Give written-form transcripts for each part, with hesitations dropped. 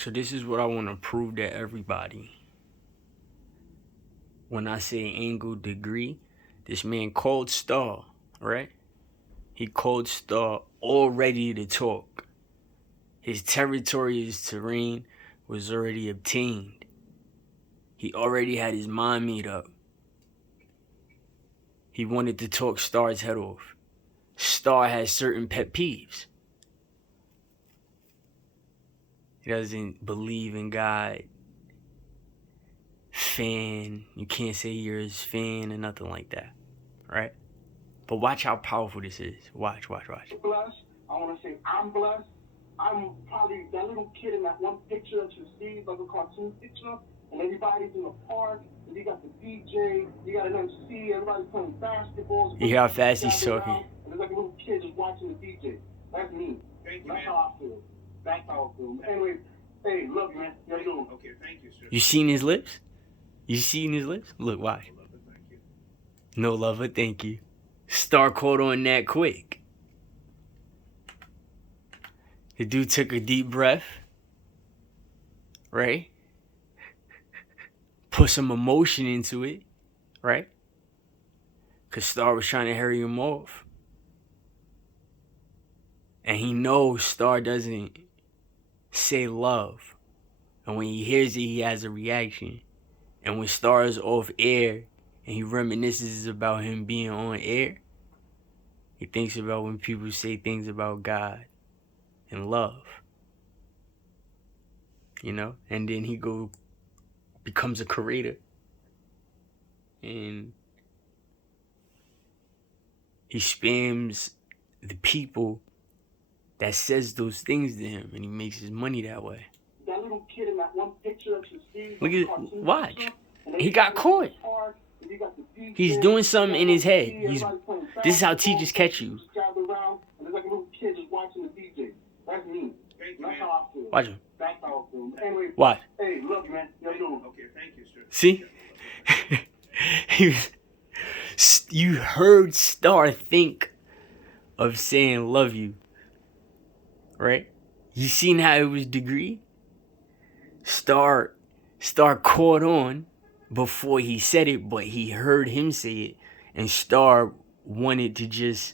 So this is what I want to prove to everybody. When I say angle degree, this man called Star, right? He called Star all ready to talk. His territory, his terrain was already obtained. He already had his mind made up. He wanted to talk Star's head off. Star has certain pet peeves. He doesn't believe in God. Fan. You can't say you're his fan or nothing like that. Right? But watch how powerful this is. Watch. Blessed. I want to say I'm blessed. I'm probably that little kid in that one picture that you see, like a cartoon picture, and everybody's in the park, and you got the DJ, you got an MC, everybody's playing basketball. You hear how fast he's talking? And there's like a little kid just watching the DJ. That's me. Thank you, That's man. how I feel. That's how I feel. Anyway, hey, love you, man. How you doing? Okay, thank you, sir. You seen his lips? You seen his lips? Look, watch. Thank you. No lover, thank you. Star caught on that quick. The dude took a deep breath, right? Put some emotion into it, right? Because Star was trying to hurry him off. And he knows Star doesn't say love. And when he hears it, he has a reaction. And when Star is off air and he reminisces about him being on air, he thinks about when people say things about God and love. You know? And then he becomes a creator. And he spams the people that says those things to him, and he makes his money that way. That little kid in that one picture that you see. Look at watch. He got caught. He's doing something in his head. This is how teachers catch you. Watch him. Watch. Hey, love you, man. How you doing? Okay, thank you, sir. See? You heard Star think of saying love you. Right? You seen how it was degree? Star caught on before he said it, but he heard him say it, and Star wanted to just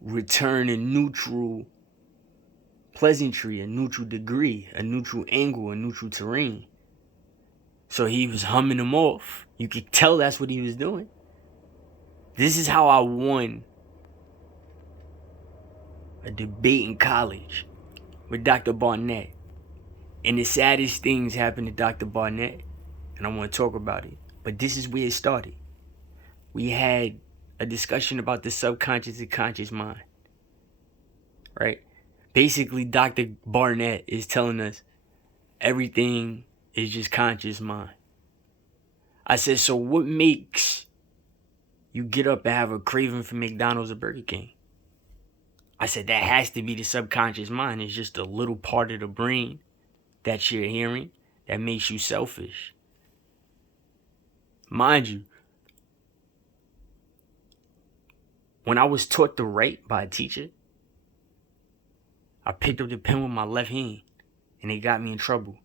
return a neutral pleasantry, a neutral degree, a neutral angle, a neutral terrain. So he was humming him off. You could tell that's what he was doing. This is how I won a debate in college with Dr. Barnett. And the saddest things happened to Dr. Barnett, and I want to talk about it. But this is where it started. We had a discussion about the subconscious and conscious mind. Right? Basically, Dr. Barnett is telling us everything is just conscious mind. I said, so what makes you get up and have a craving for McDonald's or Burger King? I said, that has to be the subconscious mind. It's just a little part of the brain that you're hearing that makes you selfish. Mind you, when I was taught to write by a teacher, I picked up the pen with my left hand, and they got me in trouble.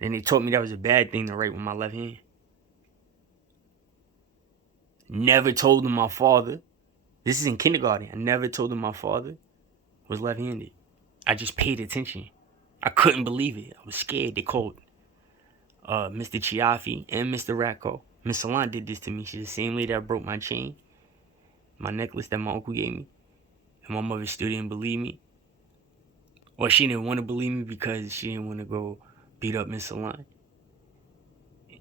Then they taught me that was a bad thing to write with my left hand. Never told them my father. This is in kindergarten. I never told them my father was left-handed. I just paid attention. I couldn't believe it. I was scared. They called Mr. Chiaffi and Mr. Racco. Miss Salon did this to me. She's the same lady that broke my chain, my necklace that my uncle gave me. And my mother still didn't believe me. Or she didn't want to believe me because she didn't want to go beat up Miss Salon.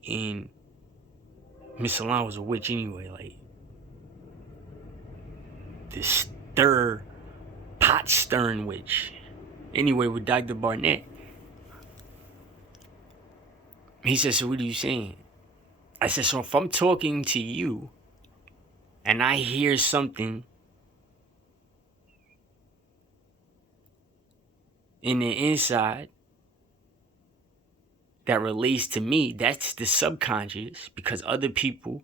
And Miss Salon was a witch anyway. Like, this pot stirring witch. Anyway, with Dr. Barnett, he said, so what are you saying? I said, so if I'm talking to you and I hear something in the inside that relates to me, that's the subconscious, because other people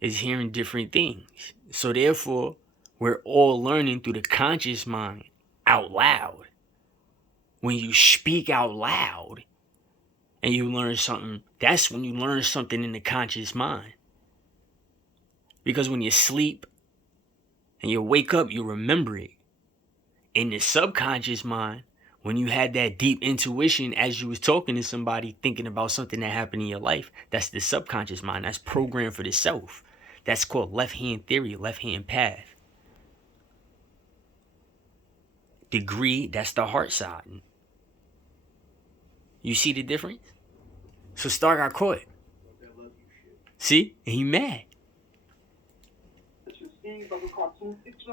is hearing different things. So therefore, we're all learning through the conscious mind out loud. when you speak out loud and you learn something, that's when you learn something in the conscious mind. Because when you sleep and you wake up, you remember it. In the subconscious mind, when you had that deep intuition as you was talking to somebody, thinking about something that happened in your life, that's the subconscious mind. That's programmed for the self. That's called left-hand theory, left-hand path. Degree, that's the heart side. You see the difference? So Star got caught. See? And he mad.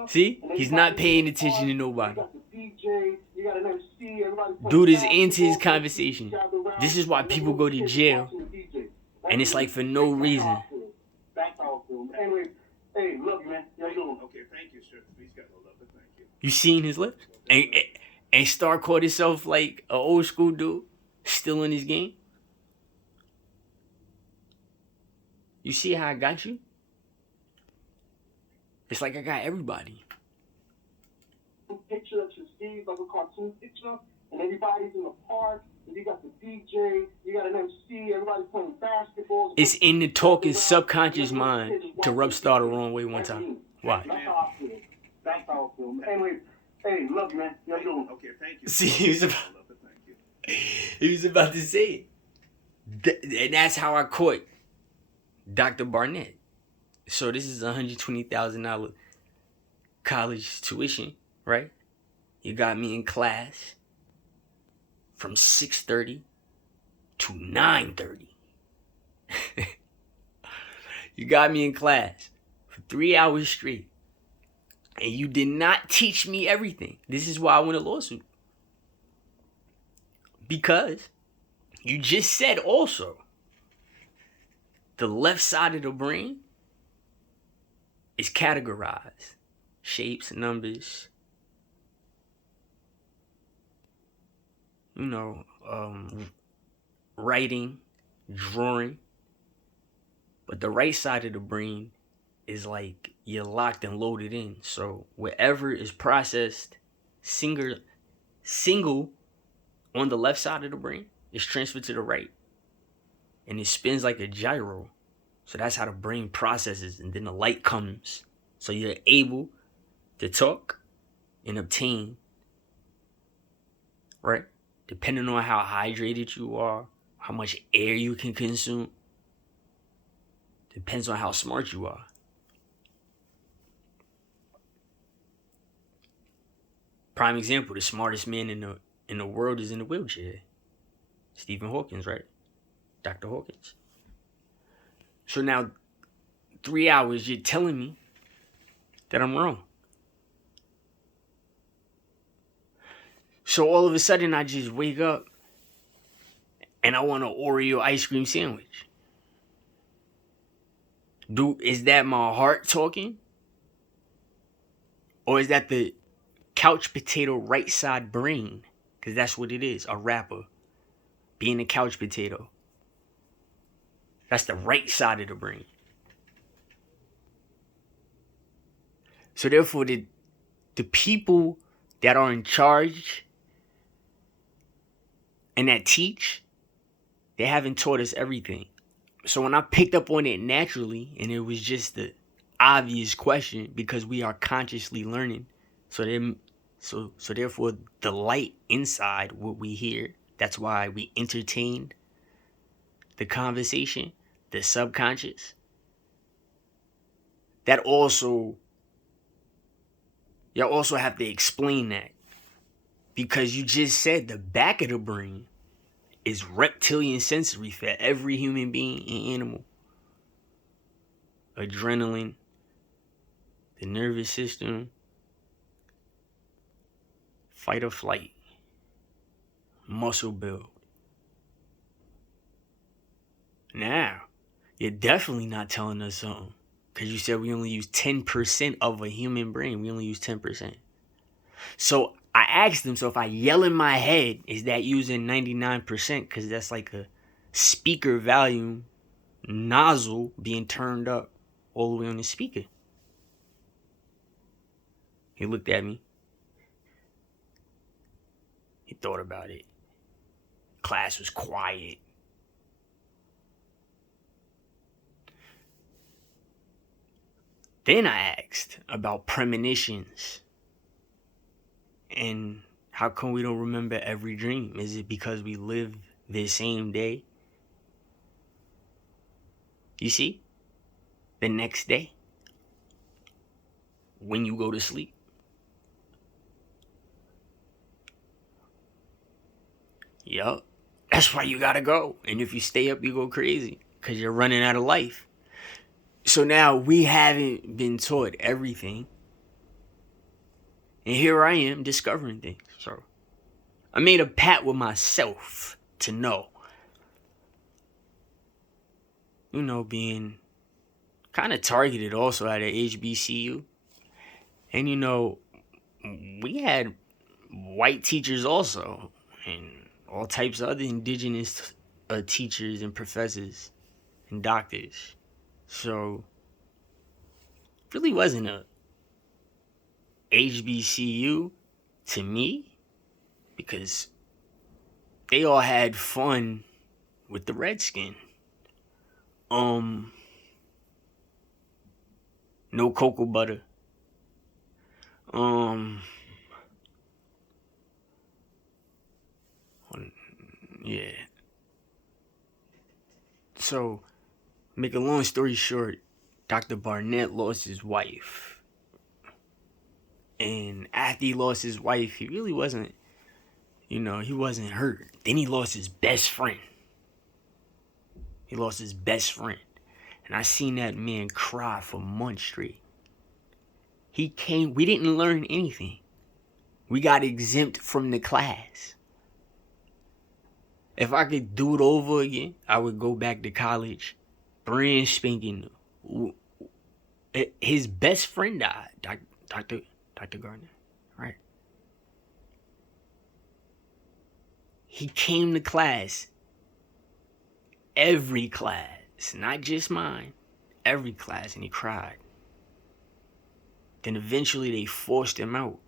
See? He's not paying attention to nobody. Dude is into his conversation. This is why people go to jail. And it's like for no reason. Anyway, hey, love you, man. How you doing? Okay, thank you, sir. Please got no love, but thank you. You seen his lips? And Star caught himself like an old school dude, still in his game. You see how I got you? It's like I got everybody. Picture that you see, like a cartoon picture, and everybody's in the park, and you got the DJ, you got an MC, everybody's playing basketball. It's in the talking subconscious mind to rub Star the wrong way one time. Why? That's how I feel. That's how I feel. Anyway, hey, love you, man. How you doing? Okay, thank you. See, he was about to say it. And that's how I caught Dr. Barnett. So this is $120,000 college tuition, right? You got me in class from 6:30 to 9:30. You got me in class for 3 hours straight. And you did not teach me everything. This is why I went a lawsuit. Because you just said also the left side of the brain is categorized. Shapes, numbers, writing, drawing. But the right side of the brain is like you're locked and loaded in. So whatever is processed single on the left side of the brain is transferred to the right. And it spins like a gyro. So that's how the brain processes. And then the light comes. So you're able to talk and obtain, right? Depending on how hydrated you are, how much air you can consume. Depends on how smart you are. Prime example, the smartest man in the world is in a wheelchair. Stephen Hawkins, right? Dr. Hawkins. So now, 3 hours, you're telling me that I'm wrong. So all of a sudden, I just wake up and I want an Oreo ice cream sandwich. Is that my heart talking? Or is that the couch potato right side brain? Because that's what it is, a rapper. Being a couch potato. That's the right side of the brain. So therefore, the people that are in charge and that teach, they haven't taught us everything. So when I picked up on it naturally, and it was just the obvious question, because we are consciously learning, so therefore the light inside what we hear, that's why we entertained the conversation, the subconscious. That also, y'all also have to explain that, because you just said the back of the brain is reptilian sensory for every human being and animal. Adrenaline, the nervous system, fight or flight, muscle build. Now, you're definitely not telling us something, because you said we only use 10% of a human brain. We only use 10%. So I asked him, so if I yell in my head, is that using 99%? Because that's like a speaker volume nozzle being turned up all the way on the speaker. He looked at me. thought about it. Class was quiet. Then I asked about premonitions. And how come we don't remember every dream? Is it because we live the same day? You see? The next day? When you go to sleep? Yup. That's why you gotta go. And if you stay up, you go crazy. Because you're running out of life. So now we haven't been taught everything. And here I am discovering things. So I made a pact with myself to know. You know, being kind of targeted also at a HBCU. And you know, we had white teachers also. And all types of other indigenous teachers and professors and doctors. So really wasn't a HBCU to me, because they all had fun with the redskin. No cocoa butter. Yeah. So, make a long story short, Dr. Barnett lost his wife. And after he lost his wife, he really wasn't, he wasn't hurt. Then he lost his best friend. And I seen that man cry for months straight. We didn't learn anything. We got exempt from the class. If I could do it over again, I would go back to college, brand spanking new. His best friend died, Dr. Gardner, right? He came to class, every class, not just mine, every class, and he cried. Then eventually they forced him out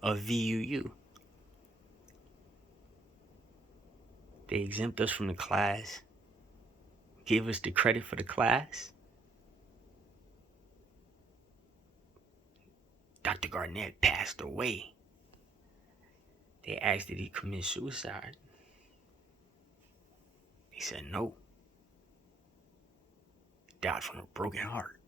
of VUU. They exempt us from the class, gave us the credit for the class. Dr. Garnett passed away. They asked, did he commit suicide? He said no. He died from a broken heart.